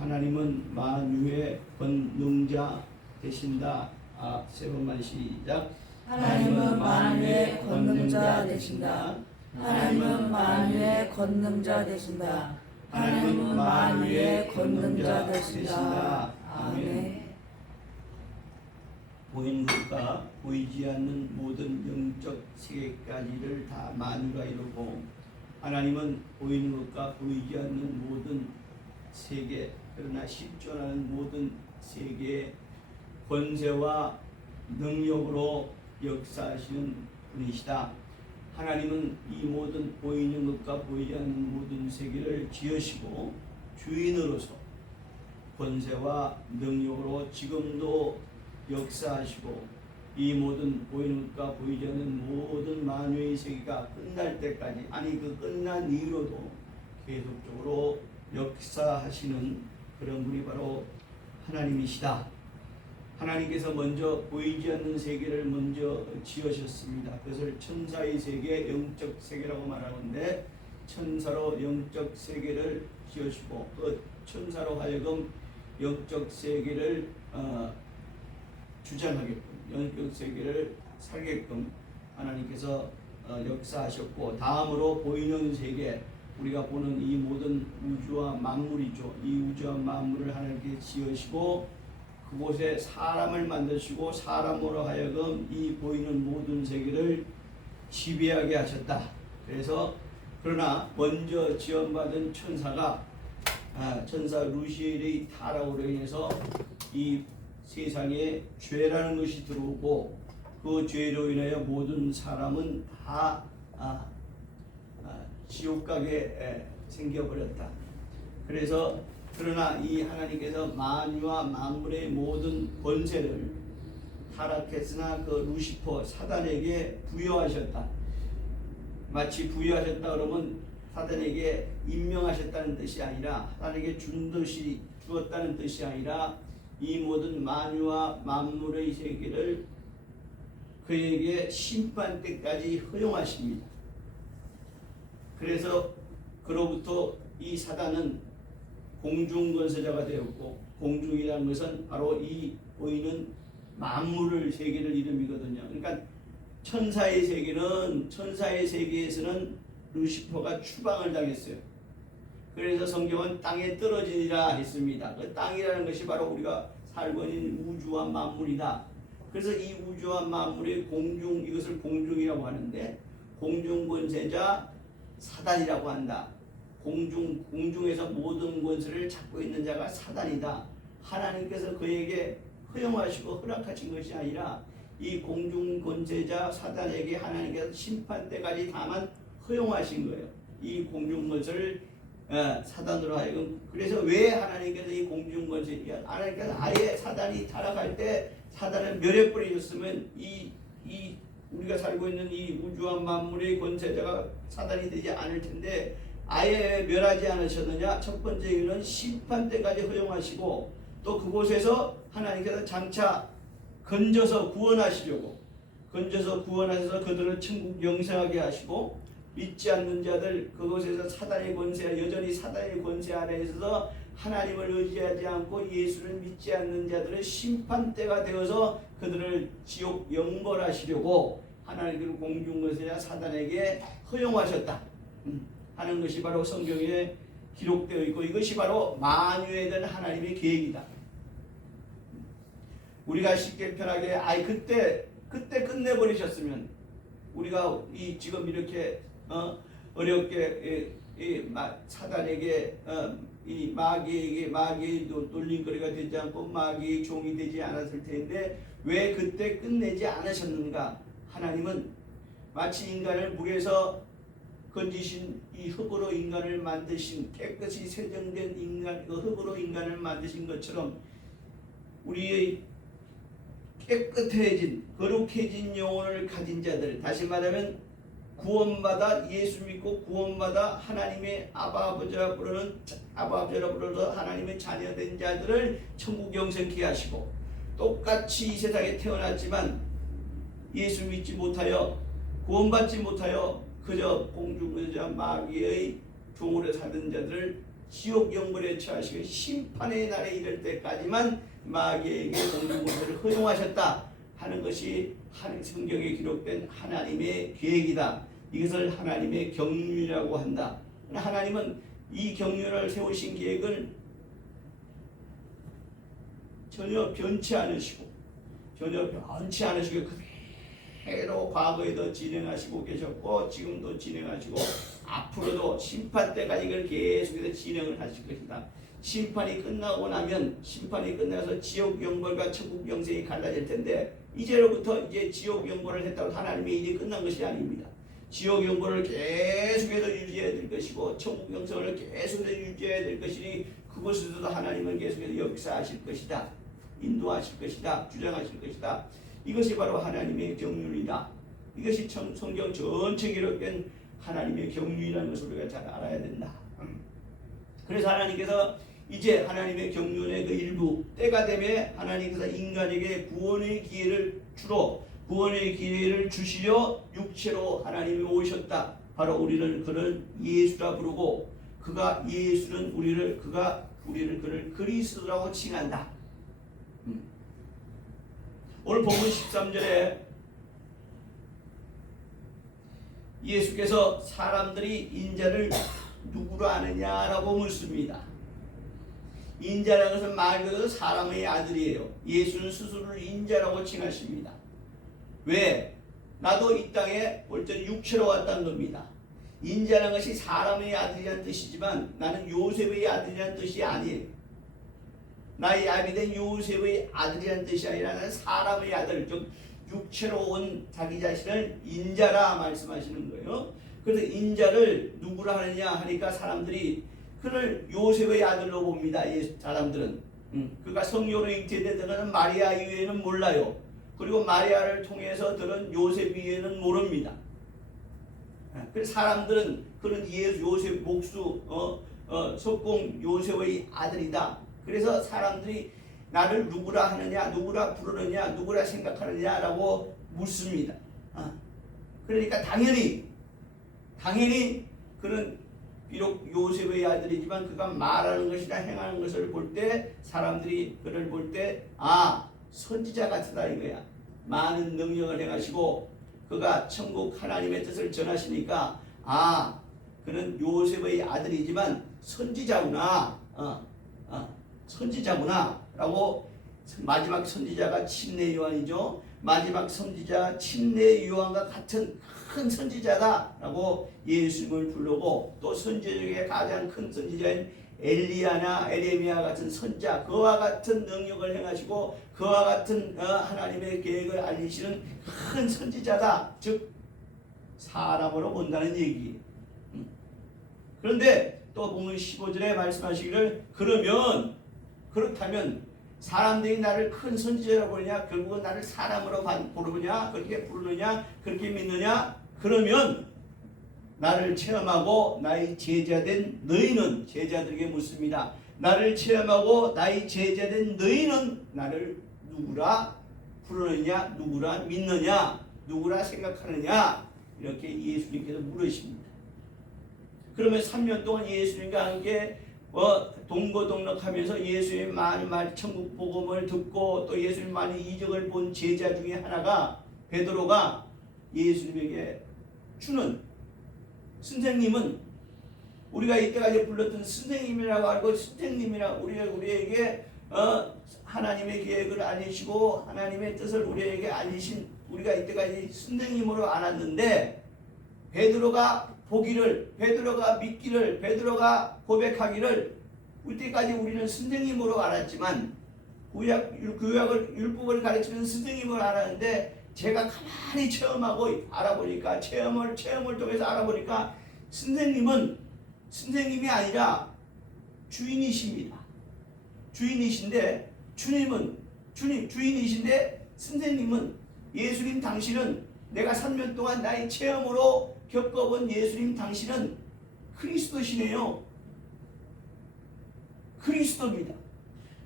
하나님은 만유의 권능자 되신다. 세 번만 시작. 하나님은 만유의 권능자 되신다. 하나님은 만유의 권능자 되신다. 하나님은 만유의 권능자 되신다. 아멘. 보이는 것과 보이지 않는 모든 영적 세계까지를 다 만유가 이루고, 하나님은 보이는 것과 보이지 않는 모든 세계, 그러나 실존하는 모든 세계의 권세와 능력으로 역사하시는 분이시다. 하나님은 이 모든 보이는 것과 보이지 않는 모든 세계를 지으시고 주인으로서 권세와 능력으로 지금도 역사하시고, 이 모든 보이는 것과 보이지 않는 모든 만유의 세계가 끝날 때까지, 아니 그 끝난 이후로도 계속적으로 역사하시는 그런 분이 바로 하나님이시다. 하나님께서 먼저 보이지 않는 세계를 먼저 지으셨습니다. 그것을 천사의 세계, 영적 세계라고 말하는데, 천사로 영적 세계를 지으시고 그 천사로 하여금 영적 세계를 주장하게끔, 영적 세계를 살게끔 하나님께서 역사하셨고, 다음으로 보이는 세계, 우리가 보는 이 모든 우주와 만물이죠. 이 우주와 만물을 하나님께 지으시고 그곳에 사람을 만드시고 사람으로 하여금 이 보이는 모든 세계를 지배하게 하셨다. 그래서 그러나 먼저 지원받은 천사가 천사 루시엘의 타락으로 인해서 이 세상에 죄라는 것이 들어오고, 그 죄로 인하여 모든 사람은 다 지옥 가게 생겨버렸다. 그래서 그러나 이 하나님께서 만유와 만물의 모든 권세를 타락했으나 그 루시퍼 사단에게 부여하셨다. 마치 부여하셨다 그러면 사단에게 임명하셨다는 뜻이 아니라, 사단에게 주었다는 뜻이 아니라, 이 모든 만유와 만물의 세계를 그에게 심판 때까지 허용하십니다. 그래서 그로부터 이 사단은 공중권세자가 되었고, 공중이라는 것은 바로 이 보이는 만물을 세계를 이름이거든요. 그러니까 천사의 세계에서는 루시퍼가 추방을 당했어요. 그래서 성경은 땅에 떨어지리라 했습니다. 그 땅이라는 것이 바로 우리가 살고 있는 우주와 만물이다. 그래서 이 우주와 만물의 공중, 이것을 공중이라고 하는데, 공중권세자 사단이라고 한다. 공중에서 모든 권세를 잡고 있는 자가 사단이다. 하나님께서 그에게 허용하시고 허락하신 것이 아니라, 이 공중권세자 사단에게 하나님께서 심판 때까지 다만 허용하신 거예요. 이 공중권세를 사단으로 하여금. 그래서 왜 하나님께서 이 공중권세, 하나님께서 아예 사단이 타락할 때 사단을 멸해버리셨으면 이 우리가 살고 있는 이 우주와 만물의 권세자가 사단이 되지 않을 텐데, 아예 멸하지 않으셨느냐? 첫 번째 이유는 심판 때까지 허용하시고, 또 그곳에서 하나님께서 장차 건져서 구원하셔서 그들을 천국 영생하게 하시고, 믿지 않는 자들, 그곳에서 사단의 권세, 여전히 사단의 권세 아래 있어서 하나님을 의지하지 않고 예수를 믿지 않는 자들은 심판 때가 되어서 그들을 지옥 영벌하시려고 하나님께서 공중권세자 사단에게 허용하셨다 하는 것이 바로 성경에 기록되어 있고, 이것이 바로 만유에 대한 하나님의 계획이다. 우리가 쉽게 편하게 그때 끝내버리셨으면, 우리가 지금 이렇게 어렵게 사단에게 이 마귀의 놀림거리가 되지 않고 마귀의 종이 되지 않았을 텐데, 왜 그때 끝내지 않으셨는가? 하나님은 마치 인간을 물에서 건지신 이 흙으로 인간을 만드신, 깨끗이 세정된 인간, 그 흙으로 인간을 만드신 것처럼 우리의 깨끗해진, 거룩해진 영혼을 가진 자들, 다시 말하면 구원받아 예수 믿고 구원받아 하나님의 아버지라 불러서 하나님의 자녀된 자들을 천국 영생케 하시고, 똑같이 이 세상에 태어났지만 예수 믿지 못하여 구원받지 못하여 그저 공중권세자 마귀의 종으로 살던 자들을 지옥 영벌에 처하시고 심판의 날에 이를 때까지만 마귀에게 공중보세를 허용하셨다 하는 것이 성경에 기록된 하나님의 계획이다. 이것을 하나님의 경륜이라고 한다. 하나님은 이 경륜을 세우신 계획을 전혀 변치 않으시고 그대로 과거에도 진행하시고 계셨고 지금도 진행하시고 앞으로도 심판 때까지 이걸 계속해서 진행을 하실 것이다. 심판이 끝나고 나면 심판이 끝나서 지옥 영벌과 천국 영생이 갈라질 텐데 이제로부터 이제 지옥 영벌을 했다고 하나님의 일이 끝난 것이 아닙니다. 지옥 영벌을 계속해서 유지해야 될 것이고 천국 영생을 계속해서 유지해야 될 것이니 그것에서도 하나님은 계속해서 역사하실 것이다. 인도하실 것이다. 주장하실 것이다. 이것이 바로 하나님의 경륜이다. 이것이 성경 전체 기록된 하나님의 경륜이라는 것을 우리가 잘 알아야 된다. 그래서 하나님께서 이제 하나님의 경륜의 그 일부 때가 되면 하나님께서 인간에게 구원의 기회를 주시려 육체로 하나님이 오셨다. 바로 우리를 그를 예수라 부르고 우리를 그를 그리스도라고 칭한다. 오늘 본문 13절에 예수께서 사람들이 인자를 누구로 아느냐라고 묻습니다. 인자라는 것은 말 그대로 사람의 아들이에요. 예수는 스스로를 인자라고 칭하십니다. 왜? 나도 이 땅에 올 때 육체로 왔다는 겁니다. 인자라는 것이 사람의 아들이라는 뜻이지만 나는 요셉의 아들이라는 뜻이 아니에요. 나의 아비된 요셉의 아들이라는 뜻이 아니라 나는 사람의 아들, 즉 육체로 온 자기 자신을 인자라 말씀하시는 거예요. 그래서 인자를 누구라 하느냐 하니까 사람들이 그를 요셉의 아들로 봅니다. 사람들은 그가 성령으로 잉태된 것은 마리아 이외에는 몰라요. 그리고 마리아를 통해서 들은 요셉 이외에는 모릅니다. 그래서 사람들은 그는 요셉 목수 석공 요셉의 아들이다. 그래서 사람들이 나를 누구라 하느냐, 누구라 부르느냐, 누구라 생각하느냐라고 묻습니다. 그러니까 당연히 그는 비록 요셉의 아들이지만 그가 말하는 것이나 행하는 것을 볼 때 사람들이 그를 볼 때 선지자 같다 이거야. 많은 능력을 행하시고 그가 천국 하나님의 뜻을 전하시니까 그는 요셉의 아들이지만 선지자구나. 선지자구나 라고 마지막 선지자가 침례 요한이죠. 마지막 선지자 침례 요한과 같은 큰 선지자다 라고 예수님을 부르고 또 선지자 중에 가장 큰 선지자인 엘리야나 에레미야 같은 선지자 그와 같은 능력을 행하시고 그와 같은 하나님의 계획을 알리시는 큰 선지자다. 즉 사람으로 본다는 얘기예요. 그런데 또 보면 15절에 말씀하시기를 그렇다면 사람들이 나를 큰 선지자라고 부르냐 결국은 나를 사람으로 부르느냐 그렇게 부르느냐 그렇게 믿느냐 그러면 나를 체험하고 나의 제자된 너희는 제자들에게 묻습니다. 나를 체험하고 나의 제자된 너희는 나를 누구라 부르느냐 누구라 믿느냐 누구라 생각하느냐 이렇게 예수님께서 물으십니다. 그러면 3년 동안 예수님과 함께 동거동락하면서 예수님의 많은 천국 복음을 듣고 또 예수님 많은 이적을 본 제자 중에 하나가 베드로가 예수님에게 주는 선생님은 우리가 이때까지 불렀던 선생님이라고 알고 선생님이라 우리에게 하나님의 계획을 알리시고 하나님의 뜻을 우리에게 알리신 우리가 이때까지 선생님으로 알았는데 베드로가 보기를 베드로가 믿기를 베드로가 고백하기를 이때까지 우리는 선생님으로 알았지만 율법을 가르치는 선생님을 알았는데 제가 가만히 체험하고 알아보니까 체험을 통해서 알아보니까 선생님이 아니라 주인이십니다. 주인이신데 주인이신데 선생님은 예수님 당신은 내가 3년 동안 나의 체험으로 겪어본 예수님 당신은 그리스도시네요. 그리스도입니다.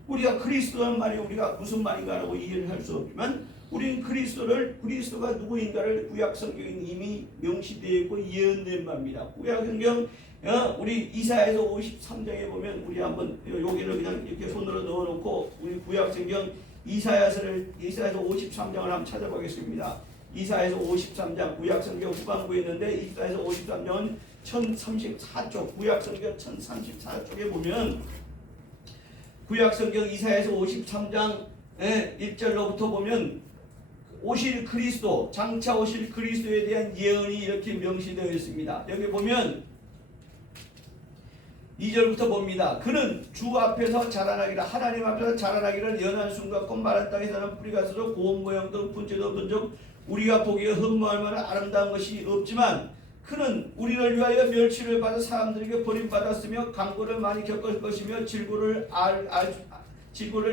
우리가 그리스도란 말이 우리가 무슨 말인가라고 이해를 할 수 없지만 우리는 그리스도가 누구인가를 구약 성경에 이미 명시되어 있고 예언된 바입니다. 구약 성경 우리 이사야서 53장에 보면 우리 한번 여기를 그냥 이렇게 손으로 넣어놓고 우리 구약성경 이사야서 53장을 한번 찾아보겠습니다. 이사야서 53장 구약성경 후반부에 있는데 이사야서 53장은 1034쪽 구약성경 1034쪽에 보면 구약성경 이사야서 53장 1절로부터 보면 오실 그리스도 장차 오실 그리스도에 대한 예언이 이렇게 명시되어 있습니다. 여기 보면 2절부터 봅니다. 그는 주 앞에서 자라나기를 하나님 앞에서 자라나기를 연한 순간 꽃 마른 땅에서는 뿌리가 서도 고운 모양도 분재도 없는 적 우리가 보기에 흠모할 만한 아름다운 것이 없지만 그는 우리를 위하여 멸치를 받아 사람들에게 버림받았으며 강고를 많이 겪을 것이며 질고를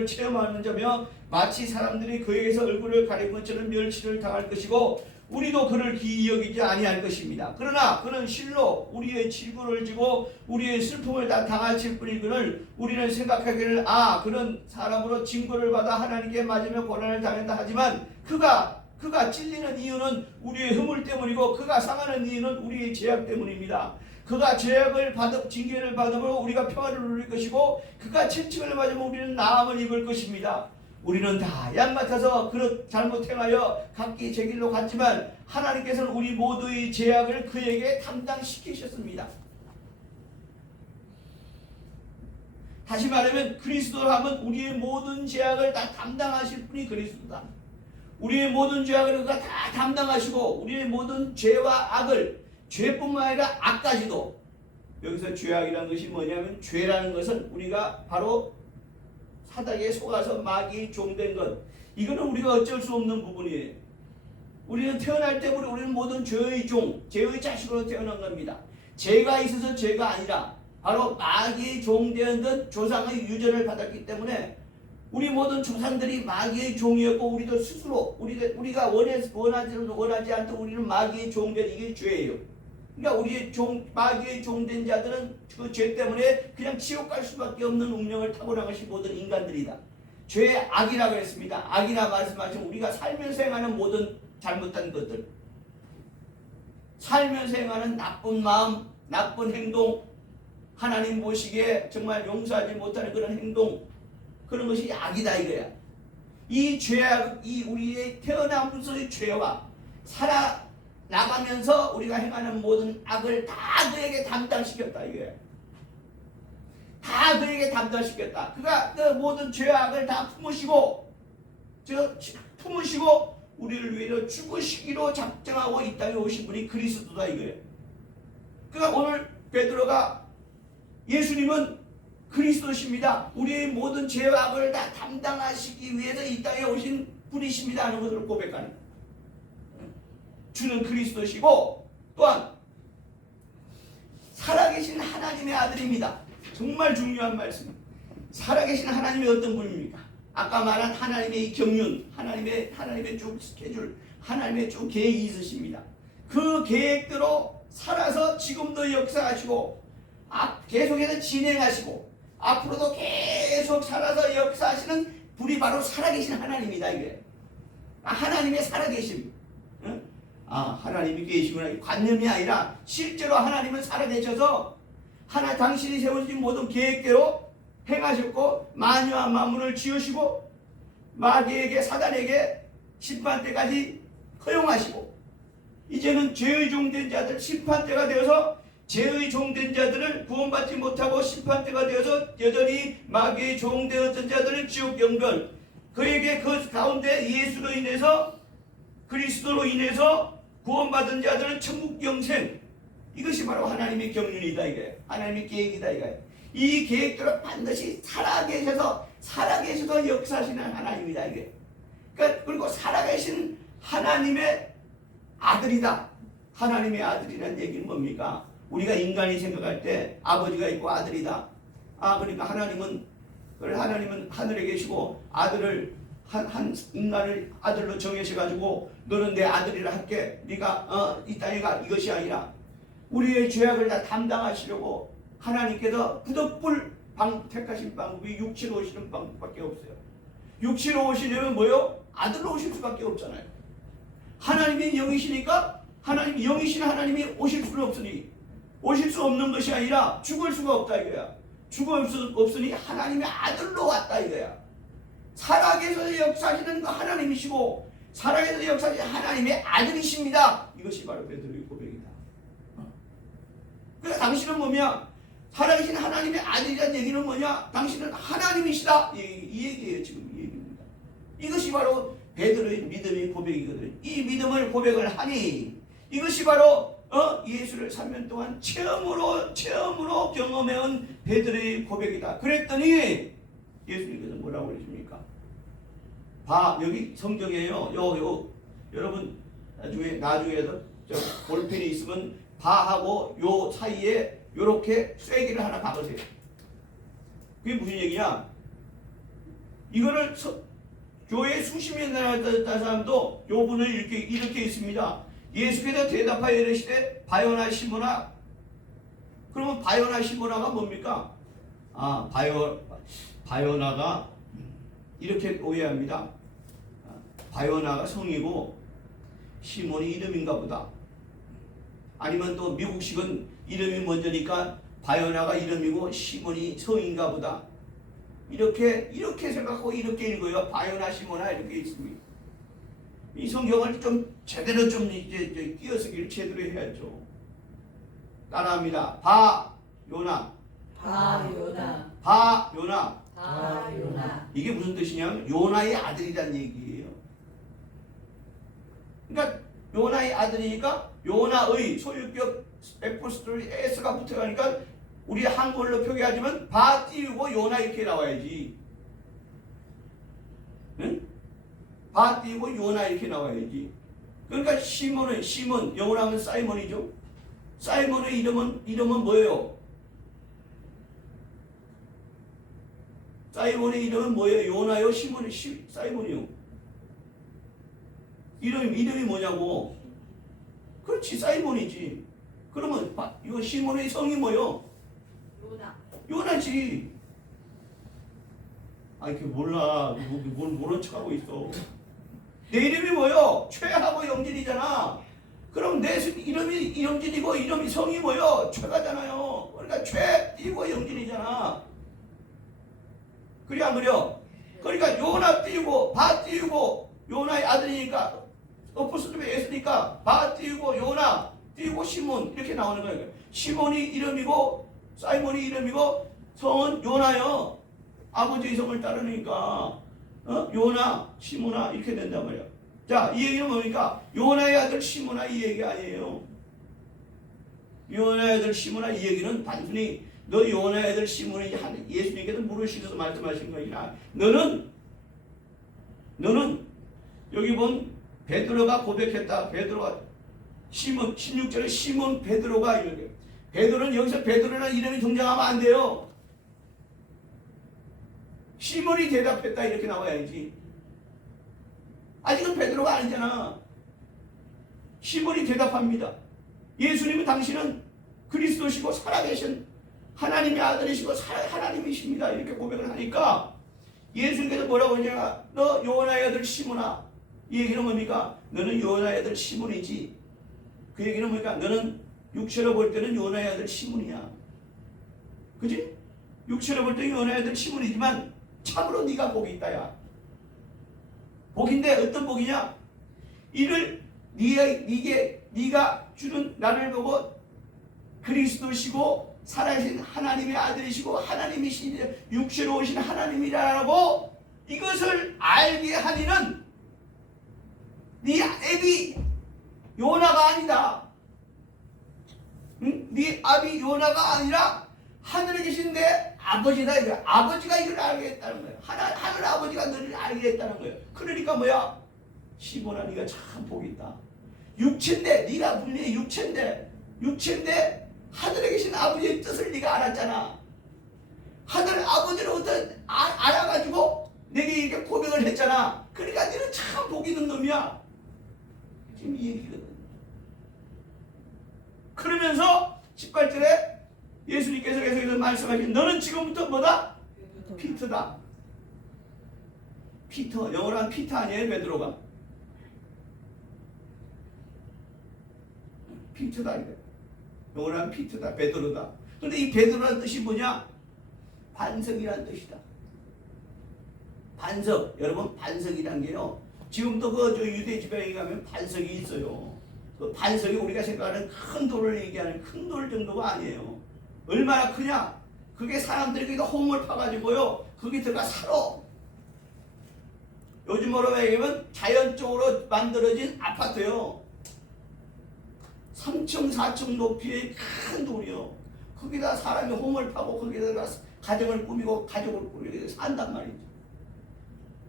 체험하는 자며 마치 사람들이 그에게서 얼굴을 가린 것처럼 멸치를 당할 것이고 우리도 그를 기이 여기지 아니할 것입니다. 그러나 그는 실로 우리의 질고를 지고 우리의 슬픔을 다 당하실 뿐이거늘 우리는 생각하기를 그는 사람으로 징벌을 받아 하나님께 맞으며 고난을 당한다 하지만 그가 찔리는 이유는 우리의 허물 때문이고 그가 상하는 이유는 우리의 죄악 때문입니다. 그가 죄악을 징계를 받음으로 우리가 평안을 누릴 것이고 그가 채찍을 맞으면 우리는 나음을 입을 것입니다. 우리는 다 양 같아서 그릇 잘못 행하여 각기 제 길로 갔지만 하나님께서는 우리 모두의 죄악을 그에게 담당시키셨습니다. 다시 말하면 그리스도를 하면 우리의 모든 죄악을 다 담당하실 분이 그리스도다. 우리의 모든 죄악을 그가 다 담당하시고 우리의 모든 죄와 악을 죄뿐만 아니라 악까지도 여기서 죄악이라는 것이 뭐냐면 죄라는 것은 우리가 바로 사닥에 속아서 마귀의 종된 것 이거는 우리가 어쩔 수 없는 부분이에요. 우리는 태어날 때부터 우리는 모든 죄의 종, 죄의 자식으로 태어난 겁니다. 죄가 있어서 죄가 아니라 바로 마귀의 종되었던 조상의 유전을 받았기 때문에 우리 모든 조상들이 마귀의 종이었고 우리도 스스로 우리가 원하지 않던 우리는 마귀의 종된 이게 죄예요. 그러니까 우리의 마귀의 종된 자들은 그 죄 때문에 그냥 지옥 갈 수밖에 없는 운명을 타고난 것이 모든 인간들이다. 죄의 악이라고 했습니다. 악이라 말씀하시면 우리가 살면서 행하는 모든 잘못한 것들, 살면서 행하는 나쁜 마음, 나쁜 행동, 하나님 보시기에 정말 용서하지 못하는 그런 행동, 그런 것이 악이다 이거야. 이 죄악, 이 우리의 태어나면서의 죄와 살아나가면서 우리가 행하는 모든 악을 다 그에게 담당시켰다 이거야. 다 그에게 담당시켰다. 그가 그 모든 죄악을 다 품으시고 우리를 위해서 죽으시기로 작정하고 이 땅에 오신 분이 그리스도다 이거예요. 그러니까 오늘 베드로가 예수님은 그리스도십니다. 우리의 모든 죄와 악을 다 담당하시기 위해서 이 땅에 오신 분이십니다 하는 것을 고백하는 주는 그리스도시고 또한 살아계신 하나님의 아들입니다. 정말 중요한 말씀. 살아계신 하나님이 어떤 분입니까? 아까 말한 하나님의 경륜, 하나님의 쭉 스케줄, 하나님의 쭉 계획이 있으십니다. 그 계획대로 살아서 지금도 역사하시고 계속해서 진행하시고 앞으로도 계속 살아서 역사하시는 분이 바로 살아계신 하나님이다 이게. 하나님의 살아계심. 하나님이 계시구나. 관념이 아니라 실제로 하나님은 살아계셔서 당신이 세우신 모든 계획대로 행하셨고 만유와 만물을 지으시고 마귀에게 사단에게 심판 때까지 허용하시고 이제는 죄의 종된 자들 심판 때가 되어서 죄의 종된 자들을 구원받지 못하고 심판 때가 되어서 여전히 마귀의 종되었던 자들은 지옥 영변 그에게 그 가운데 예수로 인해서 그리스도로 인해서 구원받은 자들은 천국 영생 이것이 바로 하나님의 경륜이다 이게 하나님의 계획이다 이게 이 계획대로 반드시 살아계셔서 역사하시는 하나님이다 이게 그러니까 그리고 살아계신 하나님의 아들이다. 하나님의 아들이라는 얘기는 뭡니까? 우리가 인간이 생각할 때 아버지가 있고 아들이다. 그러니까 하나님은 하늘에 계시고 아들을 한 인간을 아들로 정하셔가지고 너는 내 아들이라 할게. 네가 이 땅에 가 이것이 아니라 우리의 죄악을 다 담당하시려고 하나님께서 부득불 택하신 방법이 육체로 오시는 방법밖에 없어요. 육체로 오시려면 뭐요? 아들로 오실 수밖에 없잖아요. 하나님이 영이시니까 영이신 하나님이 오실 수는 없으니 오실 수 없는 것이 아니라 죽을 수가 없다 이거야. 죽을 수 없으니 하나님의 아들로 왔다 이거야. 살아계셔서 역사하시는 그 하나님이시고 살아계셔서 역사하시는 하나님의 아들이십니다. 이것이 바로 베드로의 고백이다. 그래서 당신은 뭐냐? 살아계신 하나님의 아들이라는 얘기는 뭐냐? 당신은 하나님이시다. 이 얘기예요. 지금 이 얘기입니다. 이것이 바로 베드로의 믿음의 고백이거든. 이 믿음을 고백을 하니 이것이 바로 예수를 3년 동안 체험으로 경험해온 베드로의 고백이다. 그랬더니 예수님께서 뭐라고 그러십니까? 여기 성경이에요. 여러분 나중에도 볼펜이 있으면 바하고 요 사이에 요렇게 쐐기를 하나 박으세요. 그게 무슨 얘기냐? 이거를 교회 수십 년 다녔던 사람도 요 분을 이렇게 있습니다. 예수께서 대답하여 이르시되 바요나 시모나. 그러면 바요나 시모나가 뭡니까? 바요나가 이렇게 오해합니다. 바요나가 성이고 시몬이 이름인가 보다. 아니면 또 미국식은 이름이 먼저니까 바요나가 이름이고 시몬이 성인가 보다. 이렇게 생각하고 이렇게 읽어요. 바요나 시모나 이렇게 있습니다. 이 성경을 좀 제대로 좀 이제 띄어쓰기를 제대로 해야죠. 따라합니다. 바요나. 이게 무슨 뜻이냐면 요나의 아들이란 얘기예요. 그러니까 요나의 아들이니까 요나의 소유격 에포스톨 S가 붙어가니까 우리 한글로 표기하자면 바 띄우고 요나 이렇게 나와야지. 응? 바 띄우고 요나 이렇게 나와야지. 그러니까 시몬 영어로 하면 사이몬이죠. 사이몬의 이름은 뭐예요? 사이몬의 이름은 뭐예요? 요나요? 사이몬이요. 이름이 뭐냐고? 그렇지, 사이몬이지. 그러면 이거 시몬의 성이 뭐요? 요나지. 이렇게 몰라. 뭘 모른 척하고 있어. 내 이름이 뭐요? 최하고 영진이잖아. 그럼 내 이름이 영진이고 이름이 성이 뭐요? 최가잖아요. 그러니까 최 띄고 영진이잖아. 그래 안 그려? 그러니까 요나 띄우고 바 띄우고 요나의 아들이니까 어포스톨의 예수니까 바 띄우고 요나 띄우고 시몬 이렇게 나오는 거예요. 시몬이 이름이고 사이몬이 이름이고 성은 요나요. 아버지의 성을 따르니까 요나 시모나 이렇게 된단 말이야. 자, 이 얘기는 뭡니까? 요나의 아들 시모나 이 얘기 아니에요. 요나의 아들 시모나 이 얘기는 단순히 너 요나의 아들 시몬이 예수님께서 물으시면서 말씀하신 거니까 너는 여기 본 베드로가 고백했다. 베드로가 시몬 16절에 시몬 베드로가 이렇게 베드로는 여기서 베드로라는 이름이 등장하면 안 돼요. 시몬이 대답했다 이렇게 나와야지. 아직은 베드로가 아니잖아. 시몬이 대답합니다. 예수님은 당신은 그리스도시고 살아계신 하나님의 아들이시고 하나님이십니다. 이렇게 고백을 하니까 예수님께서 뭐라고 하냐? 너 요나의 아들 시몬아. 이 얘기는 뭡니까? 너는 요나의 아들 시몬이지. 그 얘기는 뭡니까? 너는 육체로 볼 때는 요나의 아들 시몬이야. 그지? 육체로 볼 때는 요나의 아들 시몬이지만 참으로 네가 복이 있다야. 복인데 어떤 복이냐? 이를 네가 주는 나를 보고 그리스도시고 살아계신 하나님의 아들이시고 하나님이신 육체로 오신 하나님이라고 이것을 알게 하니는 네 애비 요나가 아니다. 응? 네 아비 요나가 아니라 하늘에 계신 내 아버지다. 이거 아버지가 이걸 알게 했다는 거예요. 하늘 아버지가 너를 알게 했다는 거예요. 그러니까 뭐야? 시몬아 네가 참 복이 있다. 육체인데 네가 분명히 육체인데 하늘에 계신 아버지의 뜻을 네가 알았잖아. 하늘 아버지로부터 알아가지고 내게 이렇게 고백을 했잖아. 그러니까 너는 참 복 있는 놈이야. 지금 이 얘기거든. 그러면서 18절에 예수님께서 계속해서 말씀하신 너는 지금부터 뭐다? 피터다. 피터, 영어로 하면 피터 아니에요? 베드로가 피터다 이래. 영어로는 피트다, 베드로다. 근데 이 베드로라는 뜻이 뭐냐? 반석이라는 뜻이다. 반석. 여러분, 반석이란 게요, 지금도 저 유대 지방에 가면 반석이 있어요. 그 반석이 우리가 생각하는 큰 돌을 얘기하는 큰 돌 정도가 아니에요. 얼마나 크냐? 그게 사람들이 거기다 홈을 파가지고요, 거기 들어가 살아. 요즘으로 얘기하면 자연적으로 만들어진 아파트요. 3층, 4층 높이의 큰 돌이요. 거기다 사람이 홈을 파고 거기다가 가정을 꾸미고 가족을 꾸미고 산단 말이죠.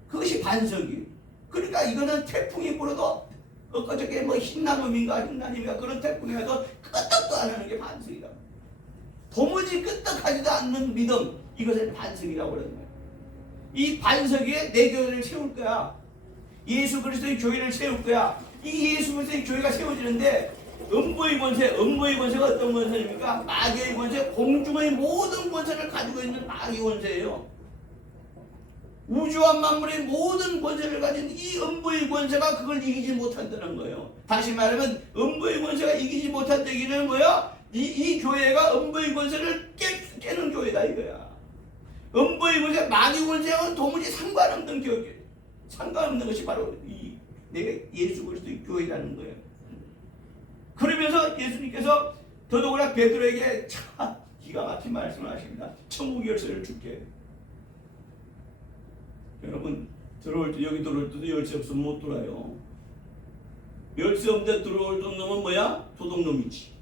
그것이 반석이. 그러니까 이거는 태풍이 불어도 엊그저께 뭐 흰나무인가 흰나무인가 그런 태풍이 와도 끄떡도 안 하는 게 반석이다. 도무지 끄떡하지도 않는 믿음, 이것을 반석이라고 그러는 거예요. 이 반석 위에 내 교회를 세울 거야. 예수 그리스도의 교회를 세울 거야. 이 예수 그리스도의 교회가 세워지는데 음부의 권세가 어떤 권세입니까? 마귀의 권세, 공중의 모든 권세를 가지고 있는 마귀의 권세예요. 우주와 만물의 모든 권세를 가진 이 음부의 권세가 그걸 이기지 못한다는 거예요. 다시 말하면 음부의 권세가 이기지 못한 얘기는 뭐야? 이 교회가 음부의 권세를 깨는 교회다 이거야. 음부의 권세, 마귀 권세와는 도무지 상관없는 교회, 상관없는 것이 바로 이 내가 예수 그리스도의 교회라는 거예요. 그러면서 예수님께서 더더구나 베드로에게 참 기가 막힌 말씀을 하십니다. 천국 열쇠를 줄게. 여러분, 들어올 때, 여기 들어올 때도 열쇠 없으면 못 들어와요. 열쇠 없는데 들어올 놈은 뭐야? 도둑놈이지.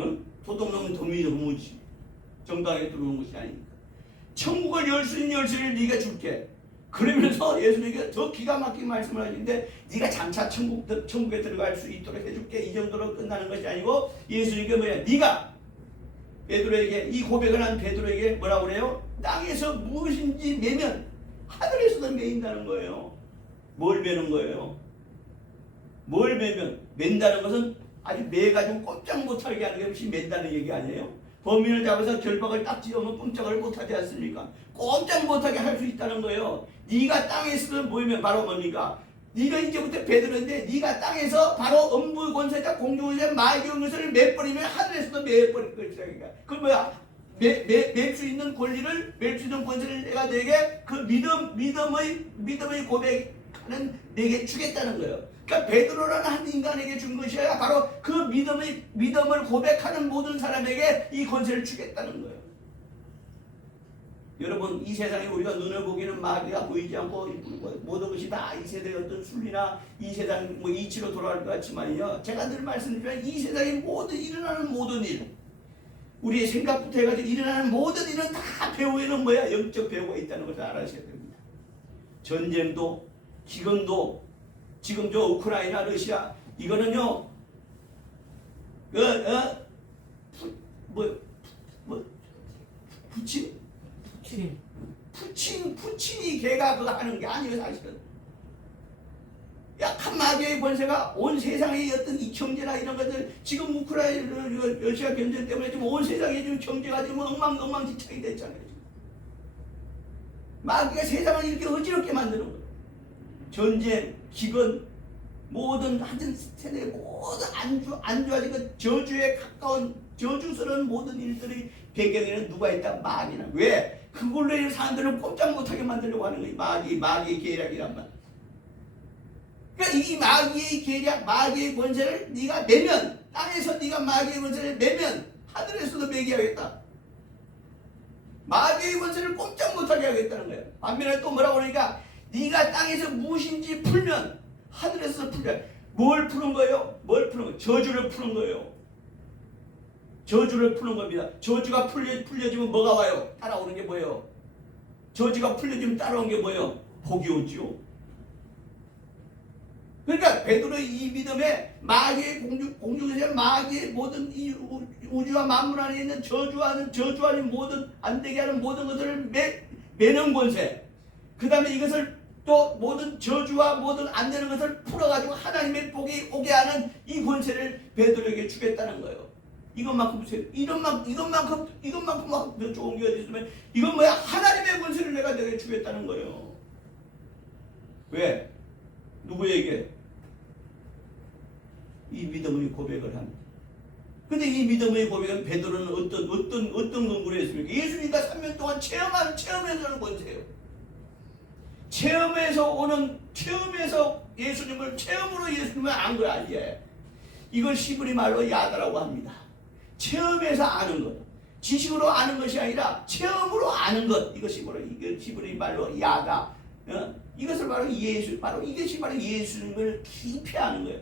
응? 도둑놈은 도미노무지. 정당에 들어오는 것이 아니니까. 천국을 열 수 있는 열쇠를 네가 줄게. 그러면서 예수님께 더 기가 막힌 말씀을 하시는데, 네가 장차 천국에 들어갈 수 있도록 해줄게. 이 정도로 끝나는 것이 아니고, 예수님께 뭐야? 네가 베드로에게, 이 고백을 한 베드로에게 뭐라고 그래요? 땅에서 무엇인지 매면 하늘에서도 매인다는 거예요. 뭘 매는 거예요? 뭘 매면? 맨다는 것은 아주 매가지고 꼼짝 못하게 하는 것이 맨다는 얘기 아니에요? 범인을 잡아서 결박을 딱 지으면 꼼짝을 못하지 않습니까? 꼼짝 못하게 할 수 있다는 거예요. 네가 땅에서 모이면 바로 뭡니까? 네가 이제부터 베드로인데 네가 땅에서 바로 음부 권세자 공중권세 마귀의 것을 매버리면 하늘에서도 매버릴 것이다. 그 뭐야? 맬 수 있는 권리를, 맬 수 있는 권세를 내가 내게 그 믿음의 고백하는 내게 주겠다는 거예요. 그러니까 베드로라는 한 인간에게 준 것이 아니라 바로 그 믿음을 고백하는 모든 사람에게 이 권세를 주겠다는 거예요. 여러분, 이 세상에 우리가 눈을 보기는 마귀가 보이지 않고 모든 것이 다 이 세대의 어떤 순리나 이 세상 뭐 이치로 돌아갈 것 같지만요, 제가 늘 말씀드리지만 이 세상에 일어나는 모든 일, 우리의 생각부터 해가지고 일어나는 모든 일은 다 배후에는 뭐야? 영적 배후가 있다는 것을 알아셔야 됩니다. 전쟁도, 기근도, 지금 저 우크라이나, 러시아, 이거는요, 푸친이 걔가 그거 하는 게 아니에요, 사실은. 약한 마귀의 권세가 온 세상의 어떤 이 경제나 이런 것들, 지금 우크라이나, 러시아 경제 때문에 지금 온 세상에 지금 경제가 지금 엉망진창이 됐잖아요. 마귀가 세상을 이렇게 어지럽게 만드는 거예요. 전쟁, 기근, 모든 하여튼 세상의 모든 안주하지고 저주에 가까운 저주스러운 모든 일들의 배경에는 누가 있다? 마귀는. 왜? 그걸로 인해 사람들을 꼼짝 못하게 만들려고 하는 거예요. 마귀의 계략이란 말. 그러니까 이 마귀의 계략, 마귀의 권세를 네가 매면, 땅에서 네가 마귀의 권세를 매면 하늘에서도 매게 하겠다. 마귀의 권세를 꼼짝 못하게 하겠다는 거예요. 반면에 또 뭐라고 그러니까 네가 땅에서 무엇인지 풀면 하늘에서 풀려. 뭘 푸는 거예요? 뭘 푸는 거예요? 저주를 푸는 거예요. 저주를 푸는 겁니다. 저주가 풀려지면 뭐가 와요? 따라오는 게 뭐예요? 저주가 풀려지면 따라오는 게 뭐예요? 복이 오지요. 그러니까 베드로의 이 믿음에 마귀의 공중에서 마귀의 모든 이 우주와 만물 안에 있는 저주하는 모든 안 되게 하는 모든 것들을 매는 권세. 그 다음에 이것을 또 모든 저주와 모든 안 되는 것을 풀어가지고 하나님의 복이 오게 하는 이 권세를 베드로에게 주겠다는 거예요. 이것만큼 더 좋은 게 어디 있으면 이건 뭐야? 하나님의 권세를 내가 너에게 주겠다는 거예요. 왜? 누구에게? 이 믿음의 고백을 합니다. 근데 이 믿음의 고백은 베드로는 어떤 근거로 했습니까? 예수님과 3년 동안 체험해서 오는 권세예요. 체험에서 예수님을 안 걸 알게. 이걸 시브리 말로 야다라고 합니다. 체험에서 아는 것. 지식으로 아는 것이 아니라 체험으로 아는 것. 이것이 시브리 말로 야다. 이것을 이것이 바로 예수님을 깊이 아는 거예요.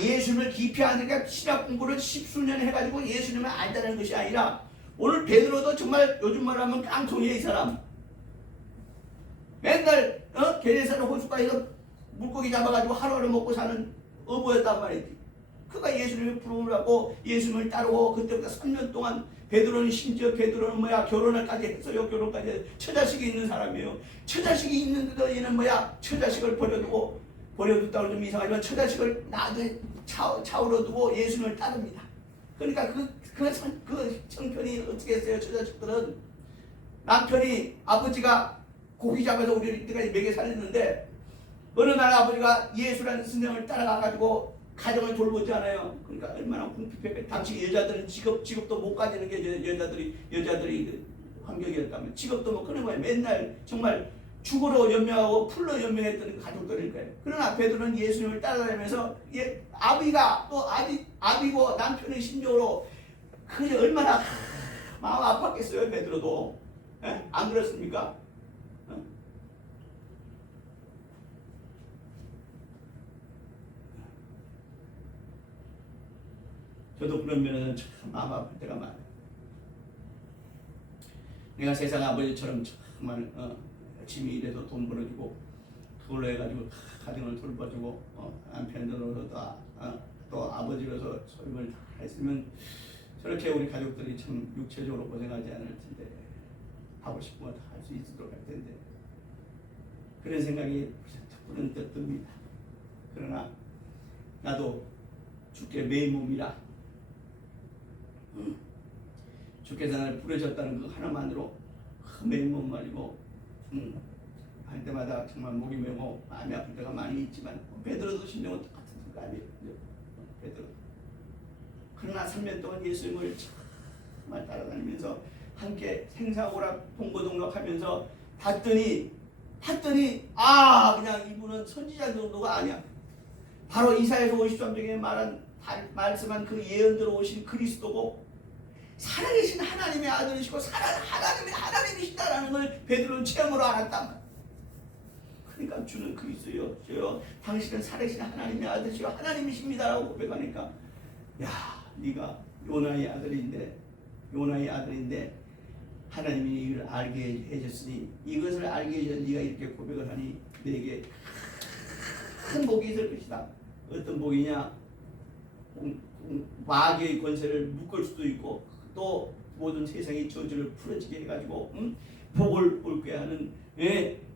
예수님을 깊이 아니까 신학 공부를 십수년 해가지고 예수님을 안다는 것이 아니라 오늘 베드로도 정말 요즘 말하면 깡통이에요. 이 사람 맨날 게네사렛 호숫가에서 물고기 잡아가지고 하루를 먹고 사는 어부였단 말이지. 그가 예수님의 부름을 하고 예수님을 따르고 그때부터 3년 동안 베드로는 결혼을까지 했어요. 결혼까지 처자식이 있는 사람이에요. 처자식이 있는데도 얘는 처자식을 버려뒀다고 좀 이상하지만 처자식을 차오러 두고 예수님을 따릅니다. 그러니까 그 형편이 어떻게 했어요? 처자식들은 남편이 아버지가 고기 잡아서 우리를 이때까지 먹여 살렸는데 어느 날 아버지가 예수라는 스승을 따라가가지고 가정을 돌보잖아요. 그러니까 얼마나 궁핍해. 당시 여자들은 직업도 못 가지는 게 여자들이 환경이었다면 직업도 못 끊는 거예요. 맨날 정말 죽으로 연명하고 풀로 연명했던 가족들일 거예요. 그러나 베드로는 예수님을 따라다니면서 아비고 남편의 심정으로 그게 얼마나 마음 아팠겠어요. 베드로도. 안 그렇습니까? 저도 그런 면은 참 마음 아플 때가 많아요. 내가 세상 아버지처럼 정말 열심히 일해서 돈 벌어주고 그걸로 해가지고 가정을 돌봐주고 남편으로서 또 아버지로서 소임을 다 했으면 저렇게 우리 가족들이 참 육체적으로 고생하지 않을 텐데 하고 싶은 거 다 할 수 있도록 할 텐데 그런 생각이 문득 듭니다. 그러나 나도 주께 매일 몸이라 주께서 나를 부르셨다는 그 하나만으로 매일 몸 말이고 할 때마다 정말 목이 메고 마음이 아플 때가 많이 있지만 베드로도 심정은 똑같은 거 아니에요. 베드로. 그러나 3년 동안 예수님을 정말 따라다니면서 함께 생사오락 동고동락하면서 봤더니 그냥 이분은 선지자 정도가 아니야. 바로 이사야서 53장에 말씀한 그 예언대로 오신 그리스도고 살아계신 하나님의 아들이시고 하나님이시다라는 걸 베드로는 체험으로 알았단 말이야. 그러니까 주는 그리스도요. 당신은 살아계신 하나님의 아들이시고 하나님이십니다라고 고백하니까 네가 요나의 아들인데 하나님이 이걸 알게 해줬으니 이것을 알게 해서 네가 이렇게 고백을 하니 내게 큰 복이 있을 것이다. 어떤 복이냐? 마귀의 권세를 묶을 수도 있고 또 모든 세상의 저주를 풀어지게 해가지고 복을 얻게 하는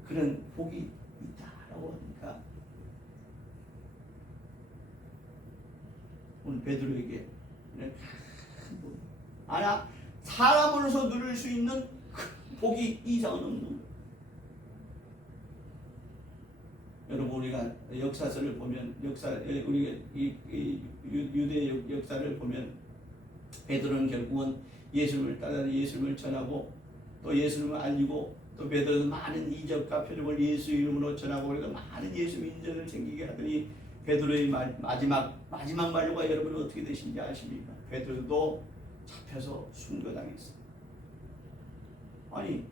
그런 복이 있다라고 하니까 오늘 베드로에게 사람으로서 누릴 수 있는 복이 이상은 없는 거예요. 여러분 우리가 역사서를 보면 우리가 유대 역사를 보면 베드로는 결국은 예수님을 따라 예수님을 전하고 또 예수님을 알리고 또 베드로는 많은 이적과 표적을 예수 이름으로 전하고 그래서 많은 예수 민족을 생기게 하더니 베드로의 마지막 만류가 여러분 어떻게 되신지 아십니까? 베드로도 잡혀서 순교당했어요. 아니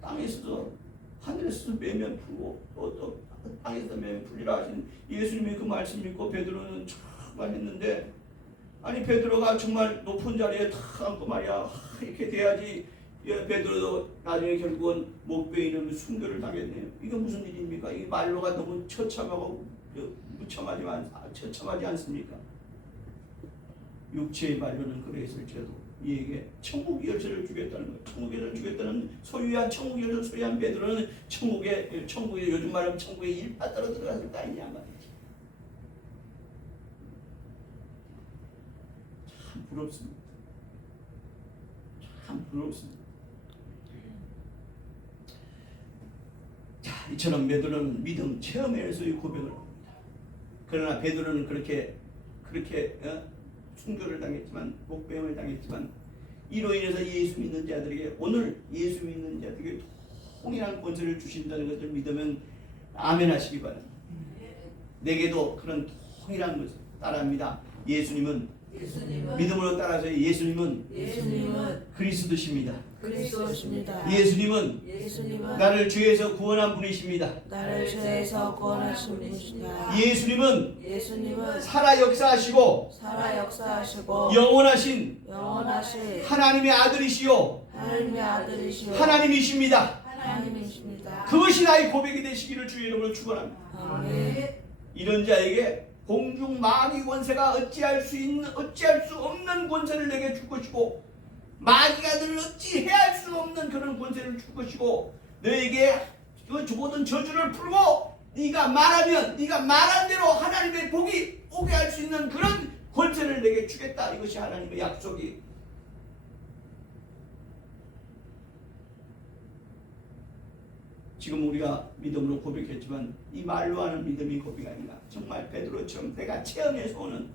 땅에서도 하늘에서도 매면 풀고 또 땅에서 매면 풀리라 하신 예수님의 그 말씀 믿고 베드로는 정말 했는데 아니 베드로가 정말 높은 자리에 탁 앉고 말이야 이렇게 돼야지 베드로도 나중에 결국은 목베에 있는 순교를 당했네요. 이게 무슨 일입니까? 이 말로가 너무 처참하고 처참하지 않습니까? 육체의 말로는 그랬을지라도 이에게 천국 열쇠를 주겠다는 거예요. 천국 열쇠를 주겠다는 천국 열쇠를 소유한 베드로는 천국에 요즘 말하면 천국에 일파따로 들어갔을 거 아니냐 말이지. 참 부럽습니다. 참 부럽습니다. 자, 이처럼 베드로는 믿음 체험에서의 고백을 합니다. 그러나 베드로는 그렇게 순교를 당했지만 목배임을 당했지만 이로 인해서 예수 믿는 자들에게 오늘 예수 믿는 자들에게 통일한 권세를 주신다는 것을 믿으면 아멘 하시기 바랍니다. 내게도 그런 통일한 것을 따라합니다. 예수님은 믿음으로 따라서 예수님은 그리스도십니다. 그리스도십니다. 예수님은 나를 죄에서 구원한 분이십니다. 나를 죄에서 구원하신 분이십니다. 예수님은 살아 역사하시고 살아 역사하시고 영원하신 하나님의 아들이시요 아들이시오 하나님이십니다. 하나님이십니다. 그것이 나의 고백이 되시기를 주의 이름으로 축원합니다. 아멘. 이런 자에게 공중 마귀 권세가 어찌할 수 없는 권세를 내게 줄 것이고 마귀가 늘 어찌 해할 수 없는 그런 권세를 줄 것이고 너에게 그 모든 저주를 풀고 네가 말하면 네가 말한 대로 하나님의 복이 오게 할 수 있는 그런 권세를 내게 주겠다. 이것이 하나님의 약속이. 지금 우리가 믿음으로 고백했지만 이 말로 하는 믿음이 고백이 아니라 정말 베드로처럼 내가 체험해서 오는,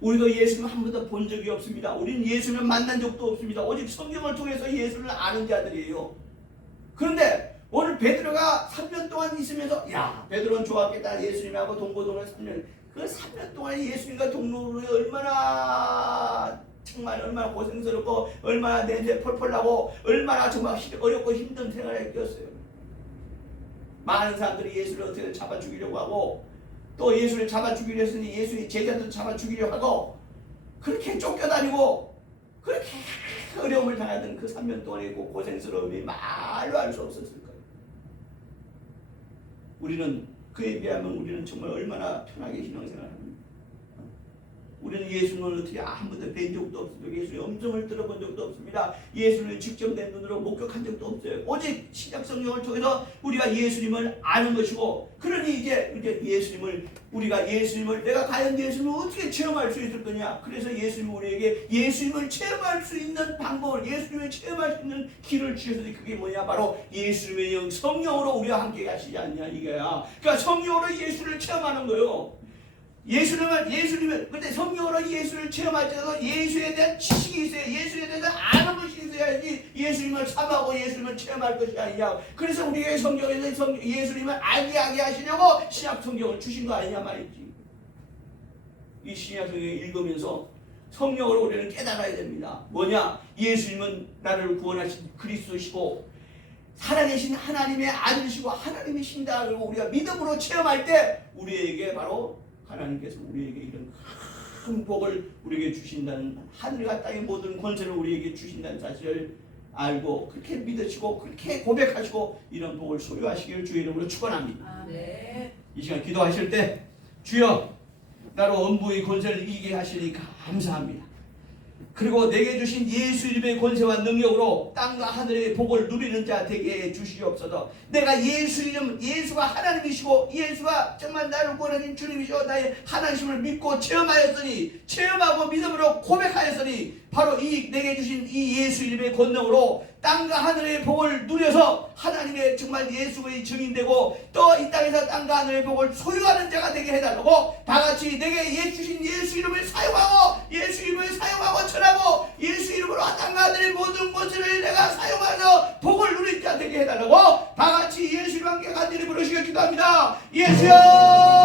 우리도 예수님 한 번도 본 적이 없습니다. 우리는 예수님을 만난 적도 없습니다. 오직 성경을 통해서 예수를 아는 자들이에요. 그런데 오늘 베드로가 3년 동안 있으면서 야 베드로는 좋았겠다. 예수님하고 동거동을 3년, 그 3년 동안 예수님과 동로를 얼마나 정말 얼마나 고생스럽고 얼마나 냄새 펄펄 나고 얼마나 정말 어렵고 힘든 생활을 했겠어요. 많은 사람들이 예수를 어떻게 잡아 죽이려고 하고 또 예수를 잡아 죽이려 했으니 예수의 제자들 잡아 죽이려 하고 그렇게 쫓겨다니고 그렇게 어려움을 당하던 그 3년 동안의 그 고생스러움이 말로 할 수 없었을 거예요. 우리는 그에 비하면 우리는 정말 얼마나 편하게 신앙생활을 합니다. 우리는 예수님을 어떻게 한 번도 뵌 적도 없습니다. 예수의 음성을 들어본 적도 없습니다. 예수님을 직접 내 눈으로 목격한 적도 없어요. 오직 신약 성경을 통해서 우리가 예수님을 아는 것이고, 그러니 이제 우리가 예수님을 내가 과연 예수님을 어떻게 체험할 수 있을 거냐? 그래서 예수님은 우리에게 예수님을 체험할 수 있는 방법을, 예수님을 체험할 수 있는 길을 주셔서 그게 뭐냐? 바로 예수님의 영 성령으로 우리와 함께 가시지 않냐 이거야. 그러니까 성령으로 예수를 체험하는 거예요. 예수님은 근데 성령으로 예수를 체험할 때도 예수에 대한 지식이 있어야, 예수에 대해서 아는 것이 있어야지 예수님을 삼하고 예수님을 체험할 것이 아니냐. 그래서 우리에게 성경에서 예수님을 알게 하게 하시려고 신약 성경을 주신 거 아니냐 말이지. 이 신약 성경을 읽으면서 성령으로 우리는 깨달아야 됩니다. 뭐냐? 예수님은 나를 구원하신 그리스도시고 살아계신 하나님의 아들이시고 하나님이신다. 그리고 우리가 믿음으로 체험할 때 우리에게 바로 하나님께서 우리에게 이런 큰 복을 우리에게 주신다는, 하늘과 땅의 모든 권세를 우리에게 주신다는 사실을 알고 그렇게 믿으시고 그렇게 고백하시고 이런 복을 소유하시기를 주의 이름으로 축원합니다. 이 시간 기도하실 때 주여 나로 엄부의 권세를 이기게 하시니 감사합니다. 그리고 내게 주신 예수 이름의 권세와 능력으로 땅과 하늘의 복을 누리는 자 되게 해 주시옵소서. 내가 예수 이름, 예수가 하나님이시고 예수가 정말 나를 구원하신 주님이시고 나의 하나님을 믿고 체험하고 믿음으로 고백하였으니 바로 이 내게 주신 이 예수 이름의 권능으로 땅과 하늘의 복을 누려서 하나님의 정말 예수의 증인되고 또 이 땅에서 땅과 하늘의 복을 소유하는 자가 되게 해달라고, 다같이 내게 주신 예수 이름을 사용하고 예수 이름을 사용하고 전하고 예수 이름으로 땅과 하늘의 모든 것을 내가 사용하여 복을 누릴 자 되게 해달라고 다같이 예수 이름과 함께 간절히 부르시길 기도합니다. 예수여